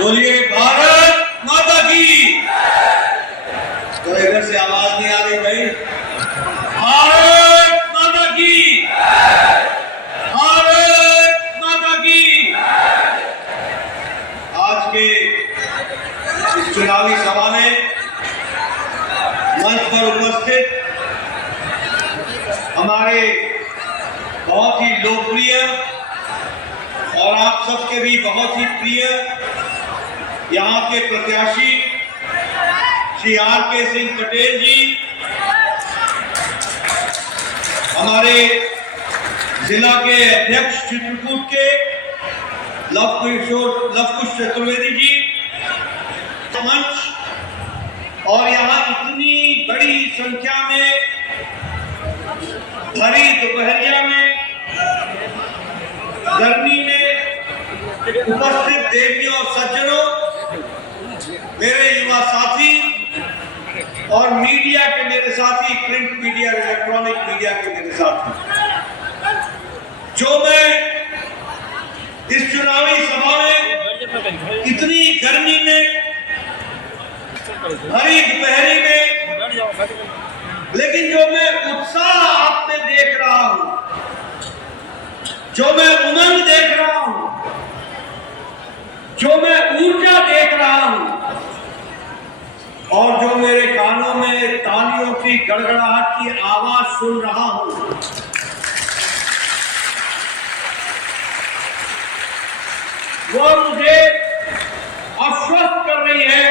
बोलिए भारत माता की। तो इधर से आवाज नहीं आ रही भाई। भारत माता की, भारत माता की। आज के इस चुनावी सभा में मंच पर उपस्थित हमारे बहुत ही लोकप्रिय और आप सबके भी बहुत ही प्रिय यहाँ के प्रत्याशी श्री आर.के. सिंह पटेल जी, हमारे जिला के अध्यक्ष चित्रकूट के लवकुश चतुर्वेदी जी, मंच और यहाँ इतनी बड़ी संख्या में भरी दोपहरिया में गर्मी में उपस्थित देवियों और सज्जनों, मेरे युवा साथी और मीडिया के मेरे साथी, प्रिंट मीडिया, इलेक्ट्रॉनिक मीडिया के मेरे साथी, जो मैं इस चुनावी सभा में इतनी गर्मी में भरी दोपहरी में, लेकिन जो मैं उत्साह आप में देख रहा हूं, जो मैं उमंग देख रहा हूं, जो मैं ऊर्जा देख रहा हूं और जो मेरे कानों में तालियों की गड़गड़ाहट की आवाज सुन रहा हूं, वो मुझे आश्वस्त कर रही है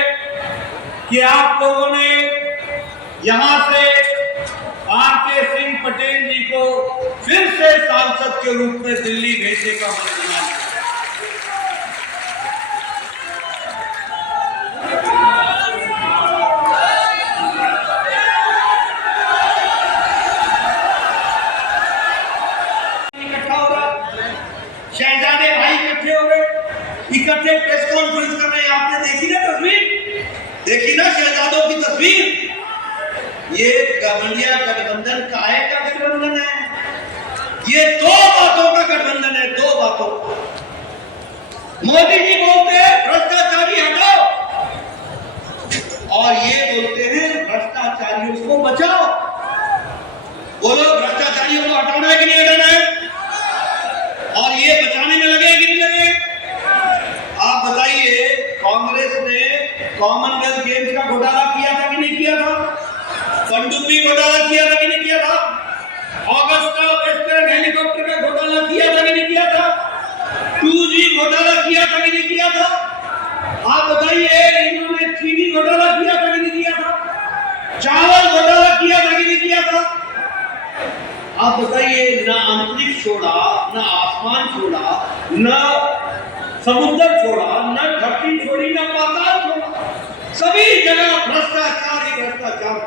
कि आप लोगों ने यहां से आर.के. सिंह पटेल जी को फिर से सांसद के रूप में दिल्ली भेजने का मन बना लिया। इकट्ठा हो रहा, शहजादे भाई इकट्ठे हो गए, इकट्ठे प्रेस कॉन्फ्रेंस कर रहे हैं। आपने देखी ना तस्वीर, देखी ना शहजादों की तस्वीर। ये गठबंधन गठबंधन काहे का गठबंधन है? ये दो बातों का गठबंधन है, दो बातों। मोदी जी बोलते हैं भ्रष्टाचारी हटाओ, और ये बोलते हैं भ्रष्टाचारियों को बचाओ। बोलो, भ्रष्टाचारियों को हटाना है कि नहीं हटाना है? और ये बचाने में लगे कि नहीं लगे? आप बताइए, कांग्रेस ने कॉमनवेल्थ गेम्स का घोटाला किया था कि नहीं किया था? पनडुब्बी घोटाला किया था कि नहीं किया था? ऑगस्टा वेस्टर्न हेलीकॉप्टर का घोटाला किया था कि नहीं किया था? 2G घोटाला किया था कि नहीं किया था? आप बताइए, इन्होंने चीनी घोटाला किया था कि नहीं किया था? चावल घोटाला किया था कि नहीं किया था? आप बताइए, ना अंतरिक्ष छोड़ा, ना आसमान छोड़ा, ना समुद्र छोड़ा, ना धरती छोड़ी, ना पाताल छोड़ा, सभी जगह भ्रष्टाचार ही भ्रष्टाचार।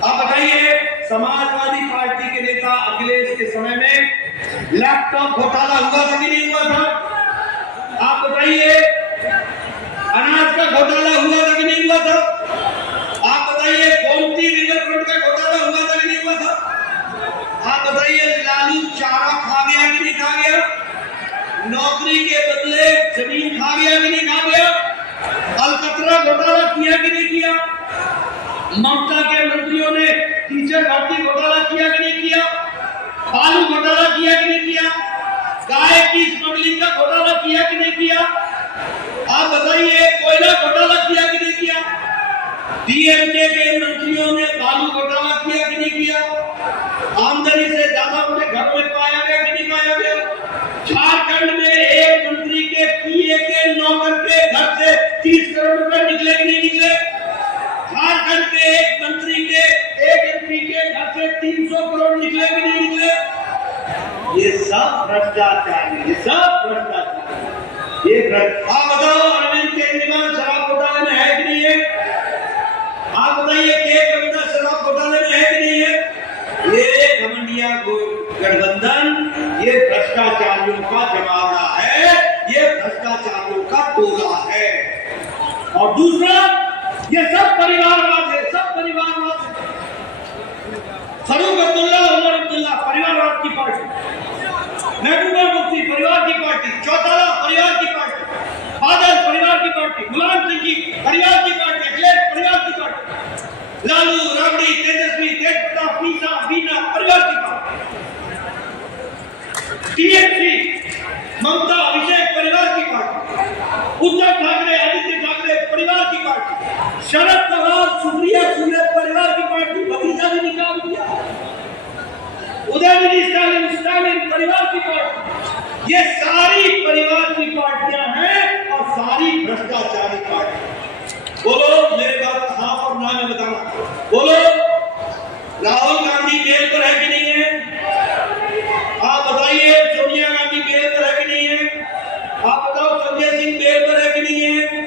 आप बताइए, समाजवादी पार्टी के नेता अखिलेश के समय में लैपटॉप घोटाला हुआ था कि नहीं हुआ था? आप बताइए, अनाज का घोटाला हुआ था कि नहीं हुआ था? आप बताइए, गोमती रिवरफ्रंट का घोटाला हुआ था कि नहीं हुआ था? आप बताइए, लालू चारा खा गया कि नहीं खा गया? नौकरी के बदले जमीन खा गया कि नहीं खा गया? अलकतरा घोटाला किया कि नहीं किया? ममता के मंत्रियों ने टीचर भर्ती घोटाला किया कि नहीं किया? बालू घोटाला किया कि नहीं किया? गाय की स्मगलिंग का घोटाला किया कि नहीं किया? आप बताइए, कोयला घोटाला किया कि नहीं किया? डीएमके के मंत्रियों ने बालू घोटाला किया कि नहीं किया? आमदनी से ज्यादा उन्हें घर में पाया गया कि नहीं पाया गया? झारखंड में एक मंत्री के पीए के नौकर के घर से 30 करोड़ रुपए निकले कि नहीं निकले? झारखंड के एक मंत्री के, एक एमपी के घर से 300 करोड़ निकले कि नहीं निकले? ये सब भ्रष्टाचार है, ये सब भ्रष्टाचार। ये आप बताओ, अरविंद केजरीवाल शराब घोटाले में है कि नहीं है? आप बताइए, के कविता शराब घोटाले में है कि नहीं है? ये घमंडिया गठबंधन, ये भ्रष्टाचारियों का जमाना है, ये भ्रष्टाचारियों का टोला है। और दूसरा, ये सब परिवारवाद है, सब परिवारवाद है। फरूक अब्दुल्ला, उमर अब्दुल्ला परिवारवाद की पार्टी, महबूबा मुफ्ती परिवार की पार्टी, चौटाला परिवार की पार्टी, उद्धव ठाकरे, आदित्य ठाकरे परिवार की पार्टी, शरद पवार, सुप्रिया सुले परिवार की पार्टी, भतीजा भी निकाल दिया, उदयनिधि स्टालिन, स्टालिन परिवार की पार्टी, ये सारी परिवार की पार्टियां हैं और सारी भ्रष्टाचारी पार्टी। बोलो, मेरे बात हाँ और ना में बताना, बोलो राहुल गांधी बेल पर है कि नहीं है? आप बताइए, सोनिया गांधी बेल पर है कि नहीं है? आप बताओ, संजय सिंह बेल पर है कि नहीं है?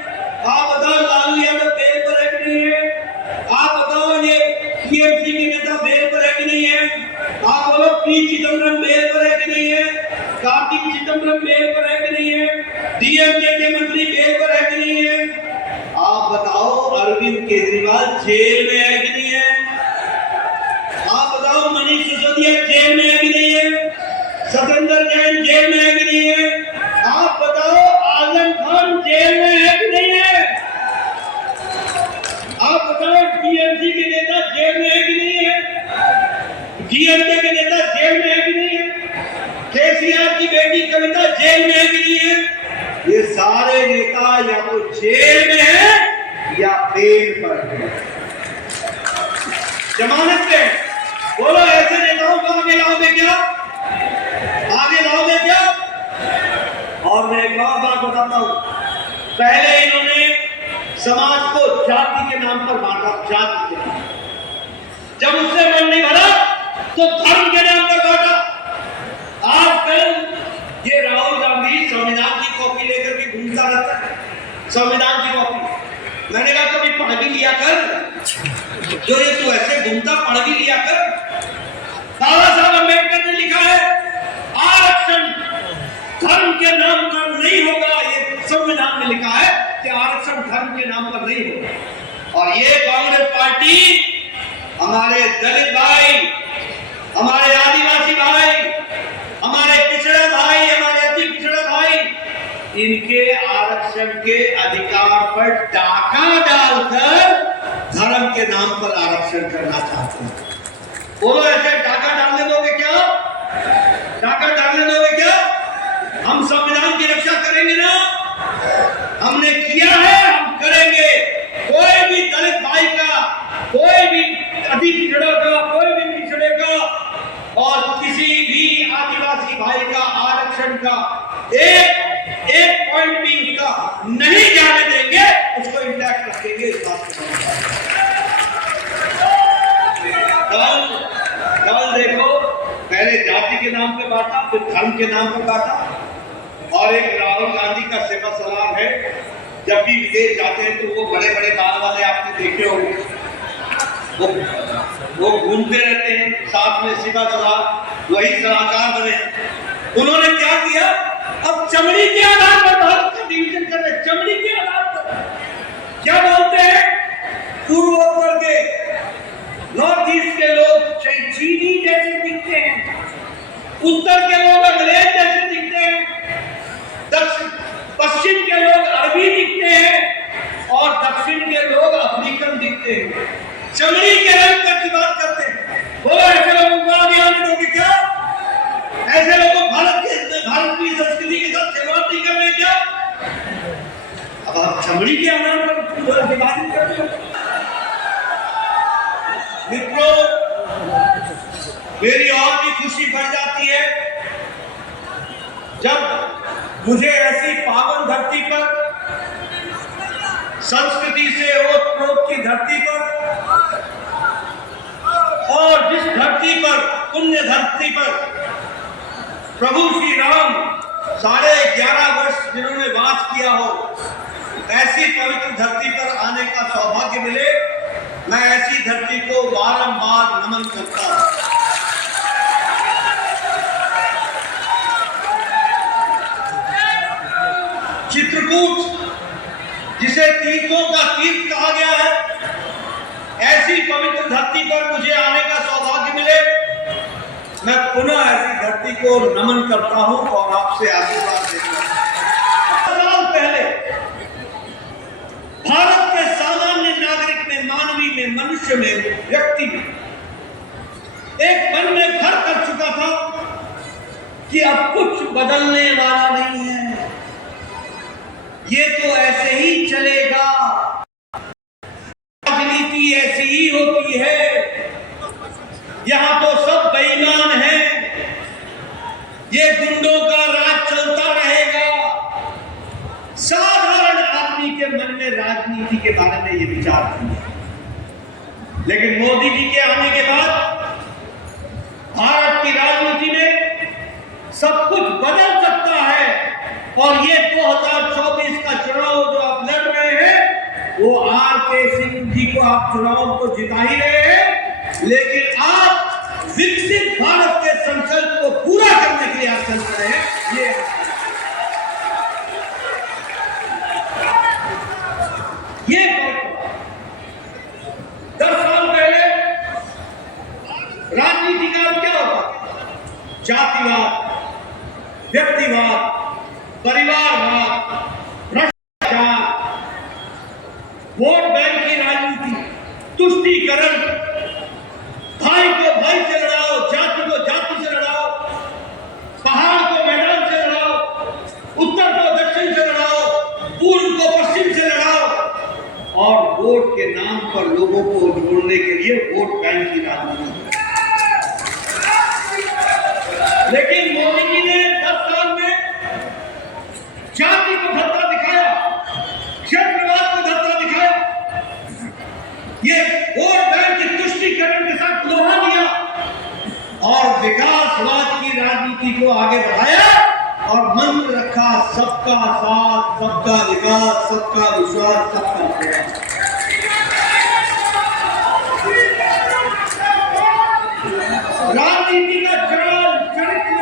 आप बताओ, लालू यादव बेल पर है कि नहीं है? आप बताओ, ये टीएमसी के नेता बेल पर है कि नहीं है? आप बोलो, पी चिदम्बरम बेल पर है कि नहीं है? कार्तिक चिदम्बरम बेल पर है कि नहीं है? डीएमके के मंत्री बेल पर है कि नहीं है? आप बताओ, अरविंद केजरीवाल जेल में है कि नहीं है? आप बताओ, मनीष सिसोदिया जेल में है कि नहीं है? सत्येंद्र जैन जेल में है कि नहीं है? आप बताओ, आजम खान जेल में है कि नहीं है? आप बताओ, टीएमसी के नेता जेल में है कि नहीं है? डीएमके के नेता जेल में है कि नहीं है? केसीआर की बेटी कविता जेल में है कि नहीं है? ये सारे नेता या तो जेल में है या बेल पर है, जमानत पे। बोलो, ऐसे नेताओं को आगे लाओगे क्या? आगे लाओगे क्या? और मैं एक और बात बताता हूं, पहले इन्होंने समाज को जाति के नाम पर बांटा, जाति के नाम, जब उससे मन नहीं भरा तो धर्म के नाम पर बांटा। आजकल ये राहुल गांधी संविधान की कॉपी लेकर के घूमता रहता है, संविधान की कॉपी। मैंने कहा, कभी पढ़ भी लिया कर, जो ये तू ऐसे घूमता, पढ़ भी लिया कर। बाबा साहब अम्बेडकर ने लिखा है, आरक्षण धर्म के नाम पर नहीं होगा। ये संविधान में लिखा है कि आरक्षण धर्म के नाम पर नहीं होगा। और ये कांग्रेस पार्टी हमारे दलित भाई, हमारे आदिवासी भाई, हमारे पिछड़ा भाई, हमारे अति पिछड़ा भाई, इनके आरक्षण के अधिकार पर डाका डालकर धर्म के नाम पर आरक्षण करना चाहते हैं। बोलो, ऐसे डाका डालने दोगे क्या? डाका डालने दोगे क्या? हम संविधान की रक्षा करेंगे ना, हमने किया है, हम करेंगे। कोई भी दलित भाई का, कोई भी अति पिछड़ा का, कोई भी पिछड़े का और किसी भी आदिवासी भाई का आरक्षण का एक पॉइंट भी उसका नहीं जाने देंगे, उसको इंटैक्ट रखेंगे। इस बात को कल देखो, पहले जाति के नाम पे बांटा, फिर धर्म के नाम पर बांटा। और एक राहुल गांधी का सिपा सलाम है, जब भी विदेश जाते हैं तो वो बड़े बड़े बाल वाले आपने देखे होंगे, वो घूमते रहते हैं, साथ में सिपा सलाम, वही सलाहकार बने। उन्होंने क्या किया, अब चमड़ी के आधार पर भारत का डिवीजन कर रहे, चमड़ी के आधार पर। क्या बोलते हैं, पूर्वोत्तर के, नॉर्थ ईस्ट के लोग चीनी जैसे दिखते हैं, उत्तर के लोग अंग्रेज जैसे दिखते हैं, दक्षिण पश्चिम के लोग अरबी दिखते हैं और दक्षिण के लोग अफ्रीकन दिखते हैं। चमड़ी के रंग की बात करते हैं। वो ऐसे लोगों को आगे आने दोगे क्या? ऐसे लोगों भारत की संस्कृति के साथ खिलवाड़ नहीं कर रहे क्या? अब आप चमड़ी के आधार पर विभाजन करते हो। मित्रों, मेरी और भी खुशी बढ़ जाती है जब मुझे ऐसी पावन धरती पर, संस्कृति से ओत-प्रोत की धरती पर, और जिस धरती पर, पुण्य धरती पर प्रभु श्री राम 11.5 वर्ष जिन्होंने वास किया हो, ऐसी पवित्र धरती पर आने का सौभाग्य मिले, मैं ऐसी धरती को बारंबार नमन करता हूं। चित्रकूट, जिसे तीर्थों का तीर्थ कहा गया है, ऐसी पवित्र धरती पर मुझे आने का सौभाग्य मिले, मैं पुनः ऐसी धरती को नमन करता हूं और आपसे आशीर्वाद देता हूं। साल पहले भारत के सामान्य नागरिक में, मानवी में, मनुष्य में, व्यक्ति में एक मन में घर कर चुका था कि अब कुछ बदलने वाला नहीं है, ये तो ऐसे ही चलेगा, राजनीति ऐसी ही होती है, यहां तो सब बेईमान हैं, ये गुंडों का राज चलता रहेगा। साधारण आदमी के मन में राजनीति के बारे में ये विचार नहीं है, लेकिन मोदी जी के आने के बाद भारत की राजनीति में सब कुछ बदल सकता है। और ये 2024 का चुनाव जो आप लड़ रहे हैं, वो आर.के. सिंह जी को आप चुनाव को जिता ही रहे हैं, लेकिन आप विकसित भारत के संकल्प को पूरा करने के लिए आप चल रहे हैं। ये 10 साल पहले राजनीति का क्या होता? जातिवाद, व्यक्तिवाद, परिवारवाद, भ्रष्टाचार, वोट बैंक की राजनीति, तुष्टीकरण, भाई को भाई से लड़ाओ, जाति को जाति से लड़ाओ, पहाड़ को मैदान से लड़ाओ, उत्तर को दक्षिण से लड़ाओ, पूर्व को पश्चिम से लड़ाओ, और वोट के नाम पर लोगों को जोड़ने के लिए वोट बैंक की राजनीति। लेकिन मोदी जी ने 10 साल में जाति को धक्का दिखाया, क्षेत्रवाद को धक्का दिखाया, ये वोट बैंक की तुष्टीकरण के साथ लोहा दिया और विकासवाद की राजनीति को आगे बढ़ाया और मंत्र रखा सबका साथ, सबका विकास, सबका विश्वास, सबका प्रयास। राजनीति का चाल चरित्र,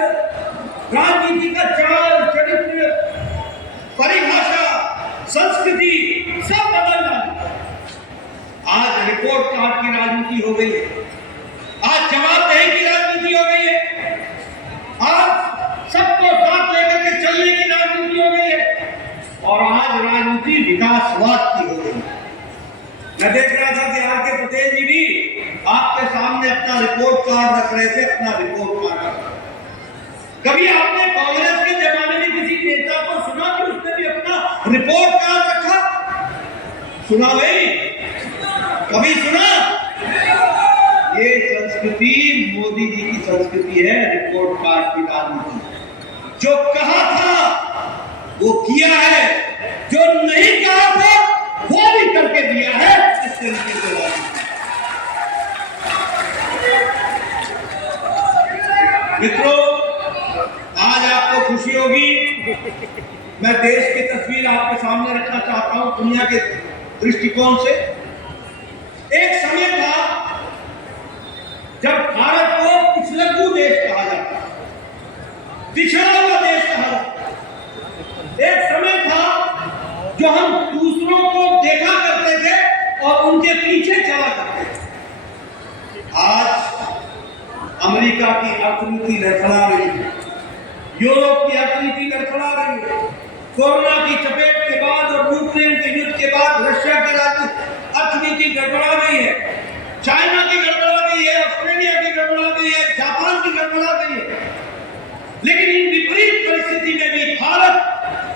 राजनीति का चाल चरित्र, परिभाषा, संस्कृति सब बदल रहा। आज रिपोर्ट कार्ड की राजनीति हो गई है, आज जवाबदेही की राजनीति हो गई है, आज सबको साथ लेकर के चलने की राजनीति हो गई है, और आज राजनीति विकासवाद की हो गई है। मैं देख रहा था कि आर.के. पटेल जी भी आपके सामने अपना रिपोर्ट कार्ड रख रहे थे, अपना रिपोर्ट कार्ड। कभी आपने कांग्रेस के जमाने में किसी नेता को सुना कि उसने भी अपना रिपोर्ट कार्ड रखा? सुना भाई? कभी सुना? ये संस्कृति मोदी जी की संस्कृति है, रिपोर्ट कार्ड की राजनीति। जो कहा था वो किया है, जो नहीं कहा था वो भी करके दिया है। इस तरीके से मित्रों, आज आपको खुशी होगी, मैं देश की तस्वीर आपके सामने रखना चाहता हूं दुनिया के दृष्टिकोण से। एक समय था जब भारत को पिछलग्गू देश कहा जाता, पिछड़ा हुआ देश कहा जाता। एक समय था जो हम दूसरों को देखा करते थे और उनके पीछे चला करते थे। आज अमेरिका की अर्थनीति लड़खड़ा रही है, यूरोप की अर्थनीति लड़खड़ा रही है। कोरोना की चपेट के बाद और यूक्रेन के युद्ध के बाद रशिया की अर्थनीति गड़बड़ा गई है, चाइना की गड़बड़ा गई है, ऑस्ट्रेलिया की गड़बड़ा गई है, जापान की गड़बड़ा गई है। लेकिन इन विपरीत परिस्थिति में भी भारत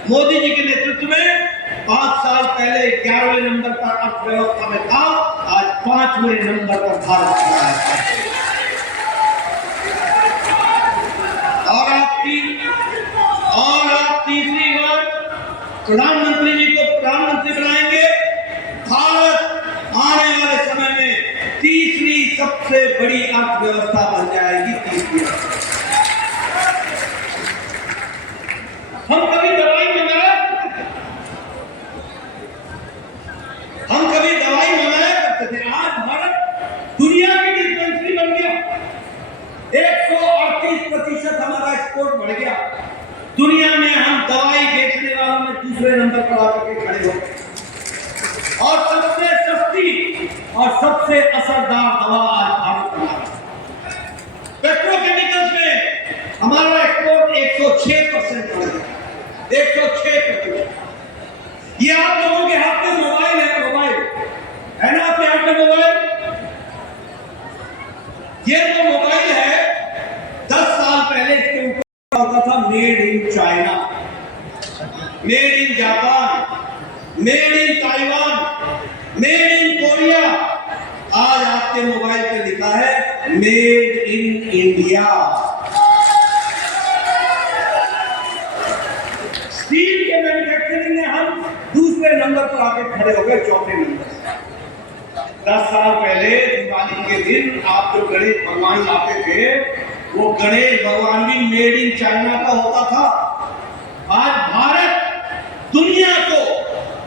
मोदी जी के नेतृत्व में 5 साल पहले 11वें नंबर पर अर्थव्यवस्था में था, आज 5वें नंबर पर भारत खड़ा है। और आप तीसरी बार प्रधानमंत्री जी को प्रधानमंत्री बनाएंगे, भारत आने वाले समय में तीसरी सबसे बड़ी अर्थव्यवस्था बन जाएगी। तीसरी हम कभी दवाई मंगाया करते थे, आज भारत दुनिया की डिस्पेंसरी बन गया। 138% हमारा एक्सपोर्ट बढ़ गया। दुनिया में हम दवाई बेचने वालों में दूसरे नंबर पर आकर के खड़े हो, और सबसे सस्ती और सबसे असरदार दवा आज भारत बना रहा है। पेट्रोकेमिकल्स में हमारा एक्सपोर्ट 106% बढ़ गया, 106%। ये आप लोगों के हाथ में मोबाइल है ना? आपके हाथ में मोबाइल, ये जो मोबाइल है 10 साल पहले इसके ऊपर होता था made in China. Made in Japan, made in Taiwan, made in Korea. आज आपके मोबाइल पे लिखा है मेड इन इंडिया। स्टील के मैन्युफैक्चरिंग में हम दूसरे नंबर पर आके खड़े हो गए, चौथे नंबर। 10 साल पहले दिवाली के दिन आप जो गणेश भगवान लाते थे, वो गणेश भगवान भी मेड इन चाइना का होता था। आज भारत दुनिया को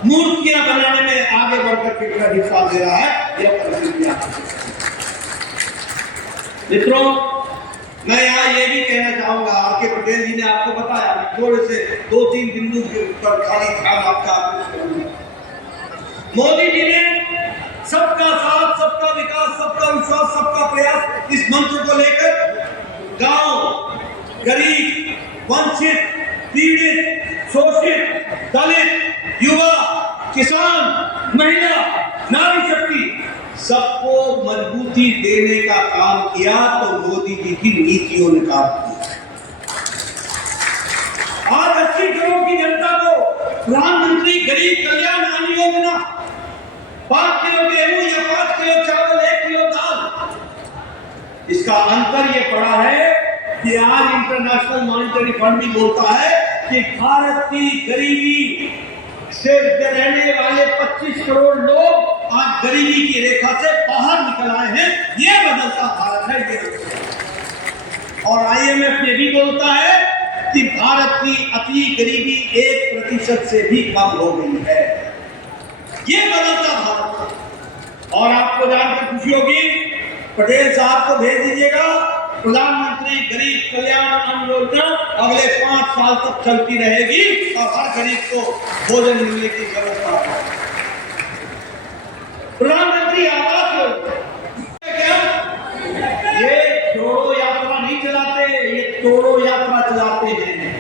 मूर्तियां बनाने में आगे बढ़कर कितना हिस्सा दे रहा है, यह परिस्थितियां। मित्रों, मैं यहाँ ये भी कहना चाहूंगा, आके पटेल जी ने आपको बताया, थोड़े से 2-3 बिंदु के ऊपर खाली ध्यान आपका आकर्षित करूंगा। मोदी जी ने सबका साथ, सबका विकास, सबका विश्वास, सबका प्रयास, इस मंत्र को लेकर गांव, गरीब, वंचित, पीड़ित, शोषित, दलित, युवा, किसान, महिला, नारी शक्ति, सबको मजबूती देने का काम किया तो मोदी जी की नीतियों ने काम किया। आज 80 करोड़ की जनता को प्रधानमंत्री गरीब कल्याण अन्न योजना, 5 किलो गेहूं या 5 किलो चावल, 1 किलो दाल। इसका अंतर यह पड़ा है कि आज इंटरनेशनल मॉनिटरी फंड भी बोलता है कि भारत की गरीबी से रहने वाले 25 करोड़ लोग आज गरीबी की रेखा से बाहर निकल आए हैं। ये बदलता भारत है ये। और IMF ये भी बोलता है कि भारत की अति गरीबी 1% से भी कम हो गई है। ये बदलता भारत। और आपको जानकर खुशी होगी, पटेल साहब को भेज दीजिएगा, प्रधानमंत्री गरीब कल्याण अन्न योजना अगले 5 साल तक चलती रहेगी और हर गरीब को भोजन मिलने की व्यवस्था है। प्रधानमंत्री आवास योजना, ये जोड़ो यात्रा नहीं चलाते, ये तोड़ो यात्रा चलाते हैं।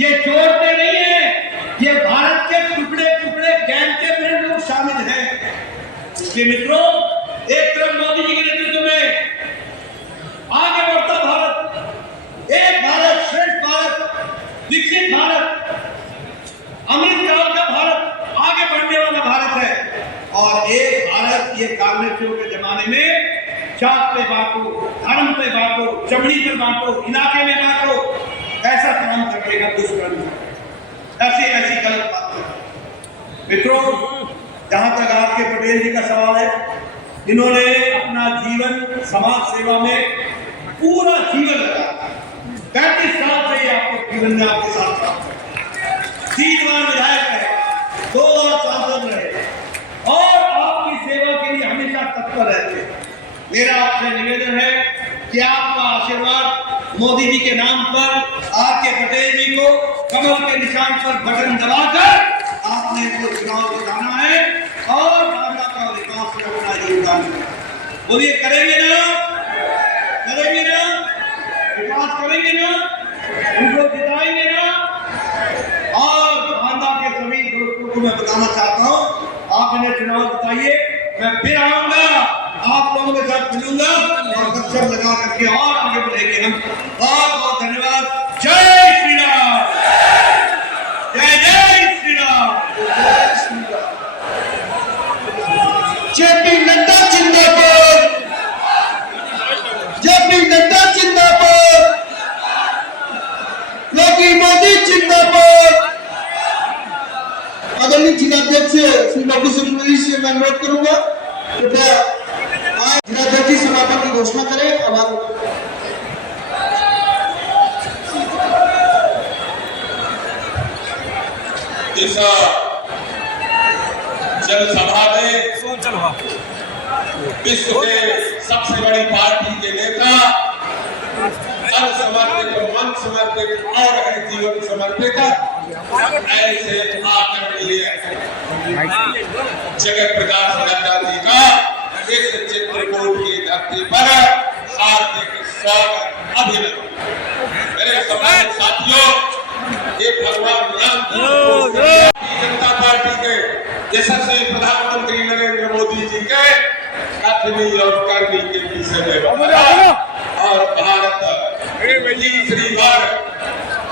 ये जोड़ते नहीं है, ये भारत के टुकड़े टुकड़े गैंग के मेरे लोग शामिल हैं। इसलिए मित्रों, एक तरफ मोदी जी के नेतृत्व में आगे बढ़ता भारत, एक भारत श्रेष्ठ भारत, विकसित भारत, अमृतकाल का भारत, आगे बढ़ने वाला भारत है। और एक भारत, ये कांग्रेसियों के जमाने में जात पे बांटो, धर्म पे बांटो, चमड़ी पे बांटो, इलाके में बांटो, ऐसा काम करने का दुष्कर्म है। ऐसी गलत बात। मित्रों, जहां तक आपके पटेल जी का सवाल है, इन्होंने अपना जीवन समाज सेवा में पूरा जीवन लगा। 35 साल से आपके जीवन में आपके साथ था। 3 बार विधायक रहे, 2 बार सांसद रहे और आपकी सेवा के लिए हमेशा तत्पर रहते। मेरा आपसे निवेदन है कि आपका आशीर्वाद मोदी जी के नाम पर, आपके पटेल जी को कमल के निशान पर बटन दबाकर आपने इनको चुनाव जिताना है और बांदा का विकास में अपना योगदान करना। बोलिए, करेंगे ना? करेंगे ना? विकास करेंगे ना? उनको जिताएंगे ना? और बांदा के सभी दोस्तों को मैं बताना चाहता हूँ, आप इन्हें चुनाव जिताइए, मैं फिर आऊंगा, आप लोगों के साथ मिलूंगा और गपशप लगा करके और आगे बढ़ेंगे हम। बहुत बहुत धन्यवाद। जय श्री राम, जय जय श्री राम, जय श्री राम। जेपी नड्डा जिंदाबाद, जेपी नड्डा जिंदाबाद, योगी मोदी जिंदाबाद। आदरणीय जिलाध्यक्ष श्री लघु सुपुरी से मैं अनुरोध करूंगा, कृपया जिलाध्यक्ष जी समापन की घोषणा करें। इस जनसभा में विश्व के सबसे बड़ी पार्टी के नेता, तन समर्पित, मन समर्पित और जीवन समर्पित ऐसे आदरणीय जगत प्रकाश नड्डा जी का इस चित्रकूट की धरती पर हार्दिक स्वागत, अभिनंदन। मेरे सम्मानित साथियों, ये भगवान राम जनता पार्टी के यशस्वी प्रधानमंत्री नरेंद्र मोदी जी के कथनी और करनी के विषय में और भारत तीसरी बार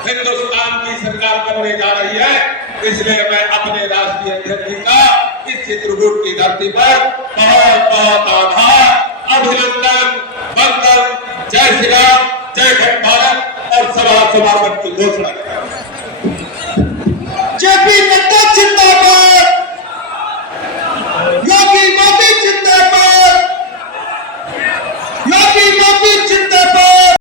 हिंदुस्तान की सरकार बनने जा रही है। इसलिए मैं अपने राष्ट्रीय अध्यक्ष जी का इस चित्रकूट की धरती पर बहुत बहुत आभार, अभिनंदन, वंदन, जय श्री राम, जय हिंद भारत और सभा समापन की घोषणा करता हूं।